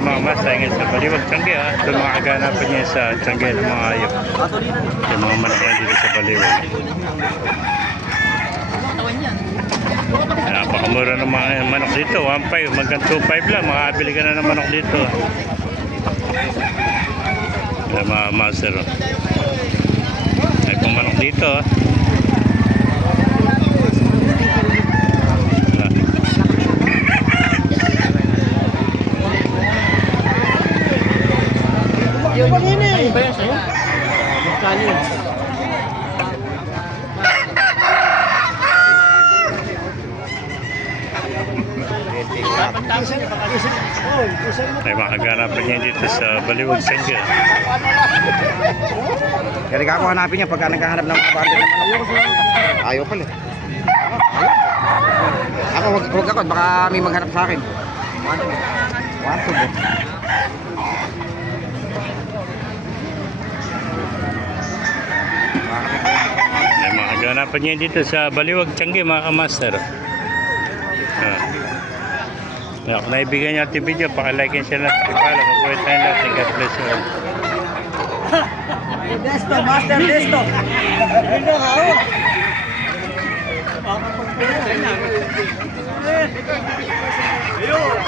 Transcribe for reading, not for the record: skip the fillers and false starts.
tayo mga mas ngayon sa Baliwag Tiangge ha. Ito mga kaganapan niya sa Tiangge ng mga hayop. Yung mga manok na dito sa Baliwag. Napakamura ng mga manok dito. 1.5 hanggang 2.5 lang. Makakabili ka na ng manok dito. Kaya mga master. Ay pang manok dito ha. Yung kanina eh. Ba yan sa'yo? Magkano yun? Ay makaganapan niya dito sa Baliwag Tiangge. Kaya ako hanapin niya pagka naghahanap ng mga bundle ng manok. Ayaw pala. Ako, wag ako, baka may maghanap sa akin. One, two, Ay makaganapan niya dito sa Baliwag Tiangge mga kamaster. Kung naibigyan niyo ating video, pakilike and share natin. Pakipala, mag-uwi tayo natin. God bless you all. Desto, master Desto. Hindi na ako. Ayun.